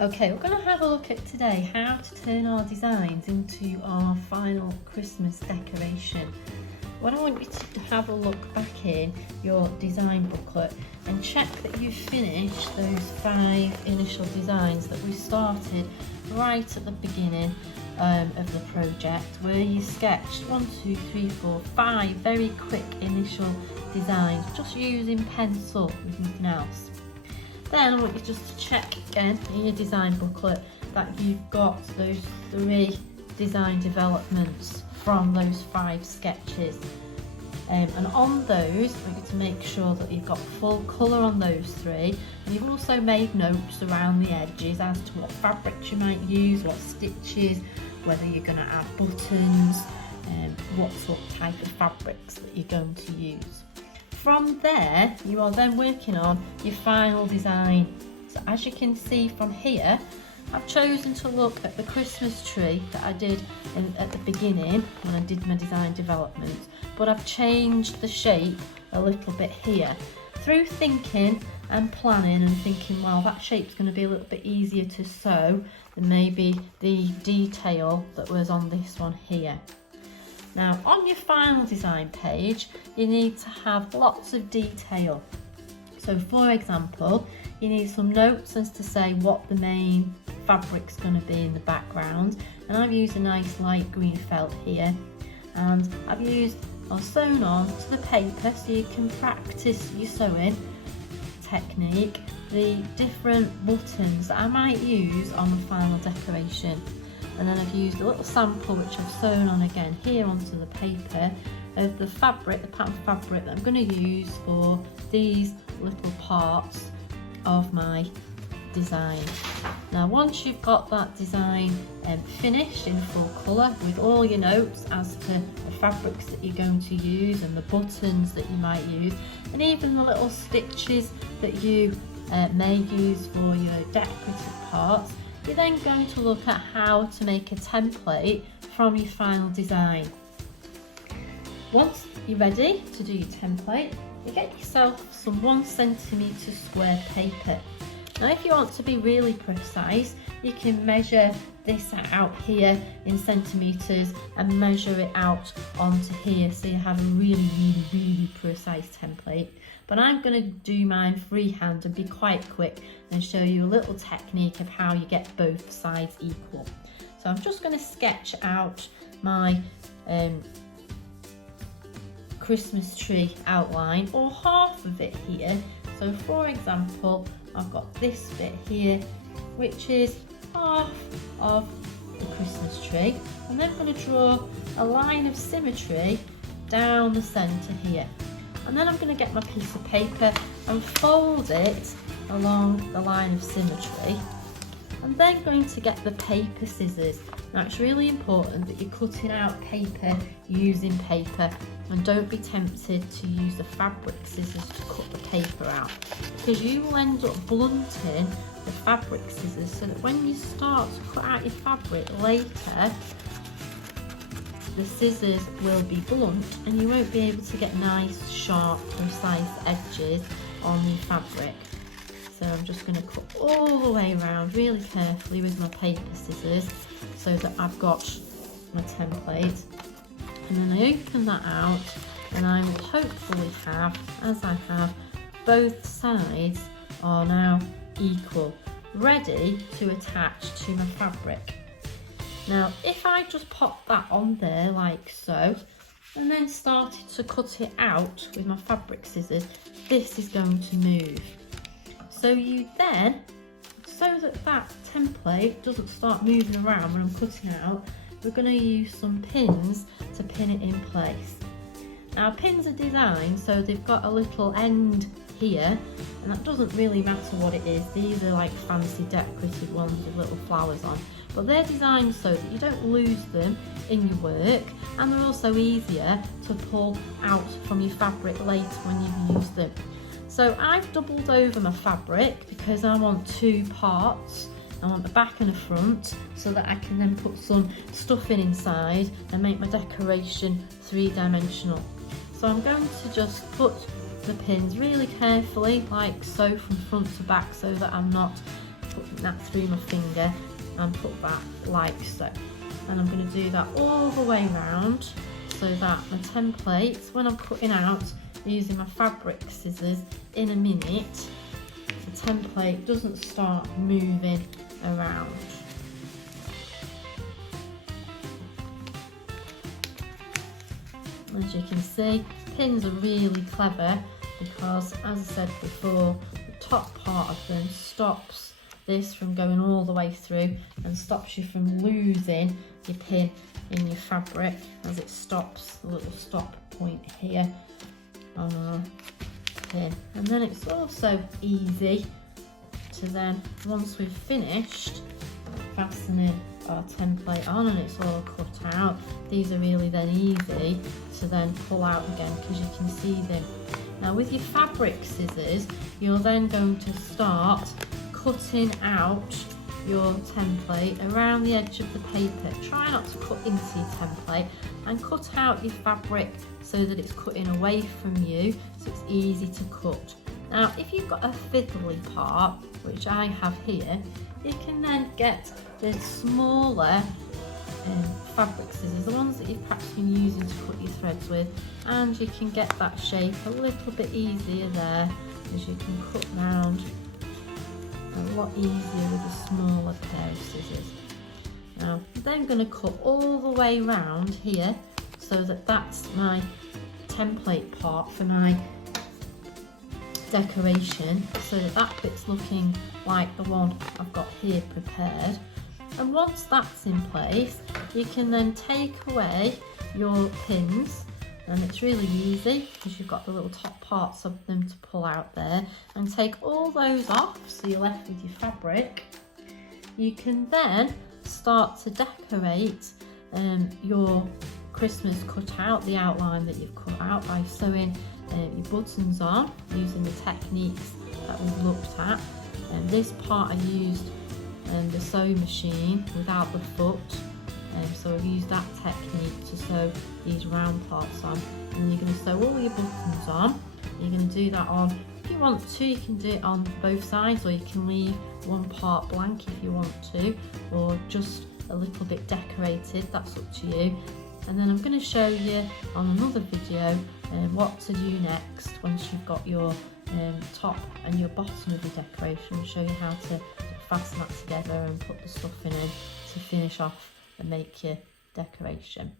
Okay, we're going to have a look at today how to turn our designs into our final Christmas decoration. What I want you to have a look back in your design booklet and check that you've finished those 5 initial designs that we started right at the beginning of the project, where you sketched 1, 2, 3, 4, 5 very quick initial designs just using pencil with nothing else. Then I want you just to check again in your design booklet that you've got those 3 design developments from those 5 sketches. And on those, I want you to make sure that you've got full colour on those 3. And you've also made notes around the edges as to what fabrics you might use, what stitches, whether you're going to add buttons, what sort of type of fabrics that you're going to use. From there, you are then working on your final design. So as you can see from here, I've chosen to look at the Christmas tree that I did at the beginning when I did my design development, but I've changed the shape a little bit here. Through thinking and planning and thinking, well, that shape's going to be a little bit easier to sew than maybe the detail that was on this one here. Now, on your final design page, you need to have lots of detail. So, for example, you need some notes as to say what the main fabric's going to be in the background. And I've used a nice light green felt here. And I've sewn on to the paper so you can practice your sewing technique the different buttons that I might use on the final decoration. And then I've used a little sample which I've sewn on again here onto the paper of the fabric, the pattern fabric that I'm going to use for these little parts of my design. Now once you've got that design finished in full colour with all your notes as to the fabrics that you're going to use and the buttons that you might use and even the little stitches that you may use for your decorative parts, you're then going to look at how to make a template from your final design. Once you're ready to do your template, you get yourself some 1 centimetre square paper. Now if you want to be really precise, you can measure this out here in centimetres and measure it out onto here so you have a really precise template. But I'm going to do mine freehand and be quite quick and show you a little technique of how you get both sides equal. So I'm just going to sketch out my Christmas tree outline, or half of it here. So for example, I've got this bit here which is half of the Christmas tree, and then I'm going to draw a line of symmetry down the centre here. And then I'm going to get my piece of paper and fold it along the line of symmetry. I'm then going to get the paper scissors. Now it's really important that you're cutting out paper using paper, and don't be tempted to use the fabric scissors to cut the paper out, because you will end up blunting the fabric scissors so that when you start to cut out your fabric later, the scissors will be blunt and you won't be able to get nice, sharp, precise edges on your fabric. So I'm just going to cut all the way around really carefully with my paper scissors so that I've got my template. And then I open that out and I will hopefully have, as I have, both sides are now equal, ready to attach to my fabric. Now if I just pop that on there like so and then started to cut it out with my fabric scissors, this is going to move. So you then, so that that template doesn't start moving around when I'm cutting out, we're going to use some pins to pin it in place. Now pins are designed so they've got a little end here, and that doesn't really matter what it is. These are like fancy decorative ones with little flowers on, but they're designed so that you don't lose them in your work, and they're also easier to pull out from your fabric later when you've used them. So I've doubled over my fabric because I want 2 parts. I want the back and the front so that I can then put some stuff in inside and make my decoration 3-dimensional. So I'm going to just put the pins really carefully like so from front to back so that I'm not put that through my finger and put that like so. And I'm going to do that all the way around so that my template, when I'm cutting out using my fabric scissors in a minute, the template doesn't start moving around. As you can see, pins are really clever because, as I said before, the top part of them stops this from going all the way through and stops you from losing your pin in your fabric, as it stops the little stop point here on our pin. And then it's also easy to then, once we've finished fastening our template on and it's all cut out, these are really then easy to then pull out again because you can see them. Now with your fabric scissors, you're then going to start cutting out your template around the edge of the paper. Try not to cut into your template and cut out your fabric so that it's cutting away from you, so it's easy to cut. Now if you've got a fiddly part, which I have here, you can then get the smaller fabric scissors, the ones that you've perhaps been using to cut your threads with, and you can get that shape a little bit easier there, as you can cut round a lot easier with a smaller pair of scissors. Now I'm then going to cut all the way round here so that that's my template part for my decoration, so that that bit's looking like the one I've got here prepared. And once that's in place, you can then take away your pins, and it's really easy because you've got the little top parts of them to pull out there, and take all those off so you're left with your fabric. You can then start to decorate your Christmas cutout, the outline that you've cut out, by sewing your buttons on using the techniques that we've looked at. And this part I used the sewing machine without the foot, so I've used that technique to sew these round parts on. And you're going to sew all your buttons on. You're going to do that on, if you want to, you can do it on both sides, or you can leave one part blank if you want to, or just a little bit decorated, that's up to you. And then I'm going to show you on another video what to do next once you've got your top and your bottom of your decoration. I'll show you how to fasten that together and put the stuff in to finish off and make your decoration.